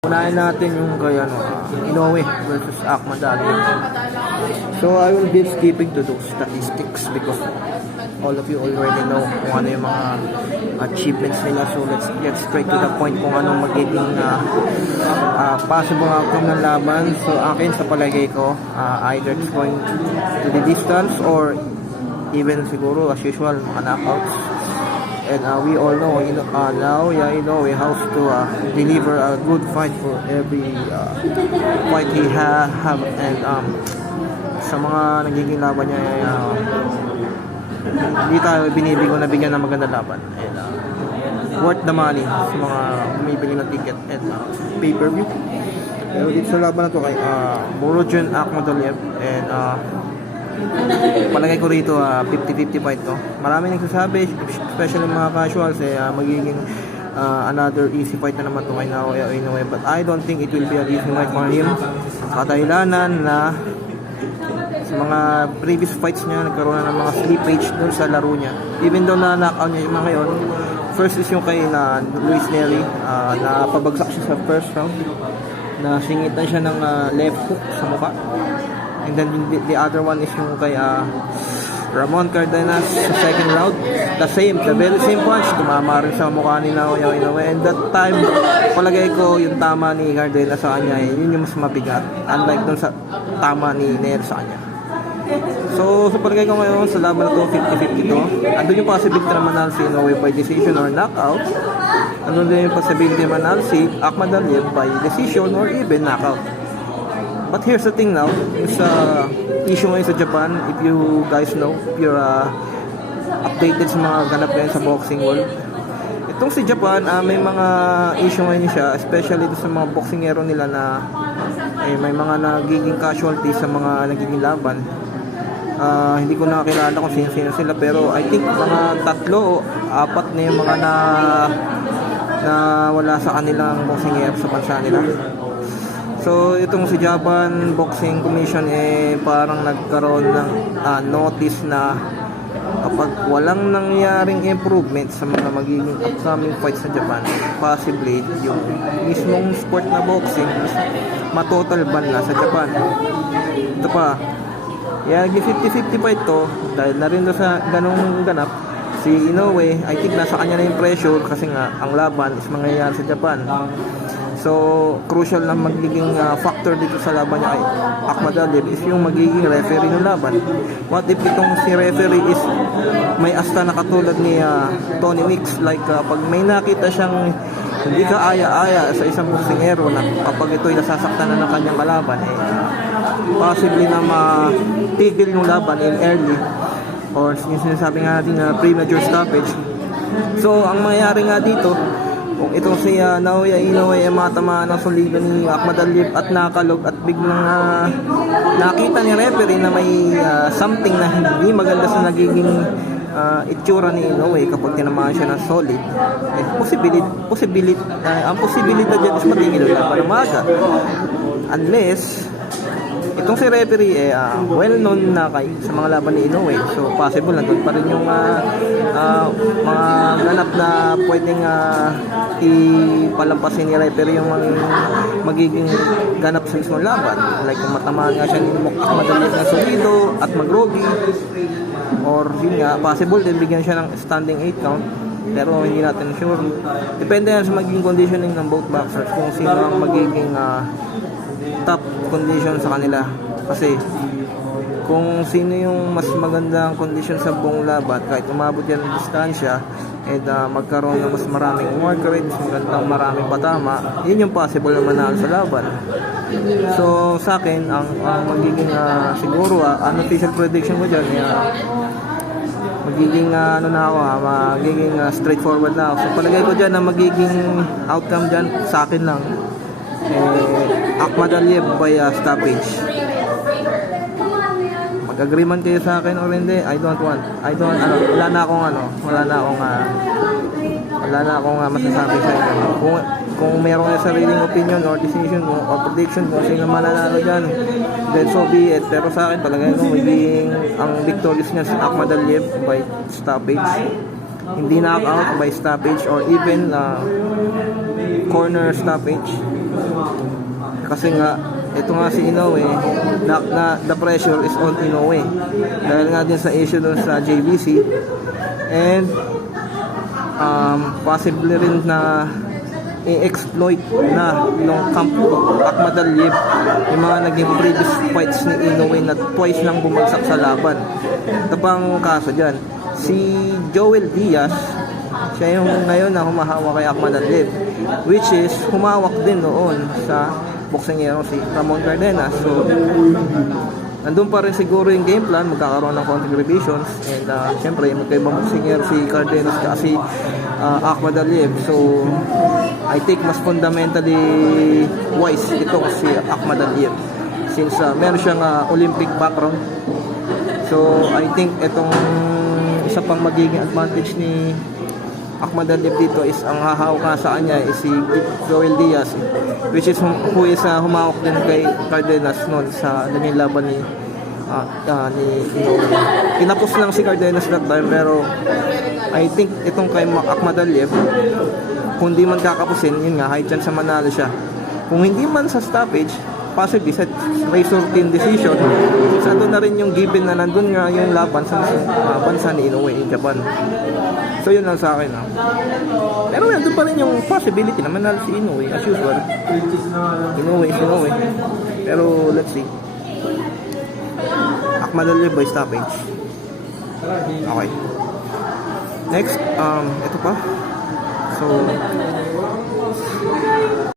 Unahin natin yung kay Inoue versus Ahmad Ali. So I will be skipping to those statistics because all of you already know kung ano yung mga achievements nila. So let's get straight to the point kung anong magiging possible outcome ng laban. So akin sa palagay ko, either it's going to the distance or even siguro as usual mga knockouts. And we all know now Inoue has to deliver a good fight for every fight he have, and sa mga nagiging laban niya hindi tayo binibigo na bigyan ng maganda laban, and worth the money sa mga bumibili ng ticket at pay-per-view. Pero dito sa laban na to kay Murodjon Akhmadaliev, and palagay ko rito 50-50 fight to. Marami nagsasabi, especially mga casuals, magiging another easy fight na naman to kay Inoue, but I don't think it will be an easy fight for him. Kadahilanan na sa mga previous fights niya nagkaroon na ng mga slippage dun sa laro niya. Even though na knockout niya yung mga ngayon, first is yung kay Luis Nery, na pabagsak siya sa first round, na singitan siya ng left hook sa mukha. And then the other one is yung kay Ramon Cardenas sa second round. The very same punch, tumama rin sa mukha ni Inoue. And that time, palagay ko yung tama ni Cardenas sa kanya, yun yung mas mabigat. Unlike dun sa tama ni Nery sa kanya. So sa palagay ko ngayon, sa laban na to, 50-50 to. Andun yung possibility na manalo si Inoue by decision or knockout. Andun din yung possibility na manalo si Akhmadaliev by decision or even knockout. But here's the thing now, is issue ngayon sa Japan, if you guys know, if you're updated sa mga ganap ngayon sa boxing world. Itong si Japan, may mga issue ngayon siya, especially sa mga boxingero nila na may mga nagiging casualty sa mga nagiging laban. Hindi ko nakakilala kung sino-sino sila, pero I think mga 3 o 4 na yung mga na wala sa kanilang boxingero sa bansa nila. So itong si Japan Boxing Commission parang nagkaroon ng notice na kapag walang nangyaring improvement sa mga magiging upcoming fights sa Japan, possibly yung mismong sport na boxing matotal ban na sa Japan. Ito pa, naging 50-50 fight to dahil na rin sa ganong ganap. Si Inoue, I think nasa kanya na yung pressure kasi nga ang laban is mangyayari sa Japan. So, crucial na magiging factor dito sa laban niya kay Akhmadaliev is yung magiging referee ng laban. What if itong si referee is may asta na katulad ni Tony Weeks, like pag may nakita siyang hindi ka aya-aya sa isang boxingero na kapag ito'y nasasaktan na ng kanyang kalaban, possibly na matigil yung laban in early or yung sinasabi nga natin na premature stoppage. So, ang mangyayari nga dito, kung itong si Naoya Inoue ay matamaan ng solido ni Akhmadaliev at nakalog at biglang nakita ni referee na may something na hindi maganda sa nagiging itsura ni Inoue kapag tinamaan siya ng solid, ang posibilidad dyan is matigil lang para umaga. Unless itong si referee well known na sa mga laban ni Inoue, so possible na doon pa rin yung mga ganap na pwedeng ipalampasin ni referee yung magiging ganap sa mismong laban, like kung matamaan nga siya ni Akhmadaliev na solido at magrogi, or yun nga, possible din bigyan siya ng standing 8 count, pero hindi natin sure. Depende yan sa magiging conditioning ng both boxers kung sino ang magiging top condition sa kanila, kasi kung sino yung mas magandang condition sa buong laban, kahit umabot yan ng distansya at magkaroon ng mas maraming work rate, maraming patama, yun yung possible na manalo sa laban. So sa akin, ang magiging siguro unofficial prediction ko dyan, magiging magiging straightforward na ako. So palagay ko dyan na magiging outcome dyan sa akin lang, Akhmadaliev by stoppage. Mag-agreement kayo sa akin or hindi, wala na akong masasabi sa inyo. Kung meron kayo sariling opinion or decision or prediction kung sino mananalo dyan, then so be it. Pero sa akin, palagay ko magiging ang victorious niya si Akhmadaliev by stoppage. hindi knockout by stoppage or even corner stoppage. Kasi nga, ito nga si Inoue, the pressure is on Inoue. Dahil nga din sa issue dun sa JBC. And, possibly rin na i-exploit na nung camp Ahmad Aliyev yung mga naging previous fights ni Inoue na twice lang bumagsak sa laban. Ito pang kaso dyan. Si Joel Diaz, siya yung ngayon na humahawak kay Ahmad Aliyev, which is humawak din noon sa boksingero si Ramon Cardenas. So, nandun pa rin siguro yung game plan, magkakaroon ng konting revisions, and syempre magkaibang boksingero si Cardenas kasi Ahmad Aliyev. So, I think mas fundamentally wise itong si Ahmad Aliyev since meron siyang Olympic background. So, I think itong isa pang magiging advantage ni Ahmad Aliyev dito is ang hahawak nga sa kanya is si Joel Diaz, which is who is humawak din kay Cardenas noon sa naging laban ni Inoue. Tinapos lang si Cardenas that time, pero I think itong kay Ahmad Aliyev, kung di man kakapusin, yun nga, high chance sa manalo siya. Kung hindi man sa stoppage, possibly sa razor thin decision, sa doon na rin yung given na nandun nga yung laban sa bansa ni Inoue in Japan. So yun lang sa akin. Pero nandun pa rin yung possibility na manalo si Inoue as usual. Inoue. Pero let's see. Ahmad Aliyev by stoppage. Okay. Next, ito pa. So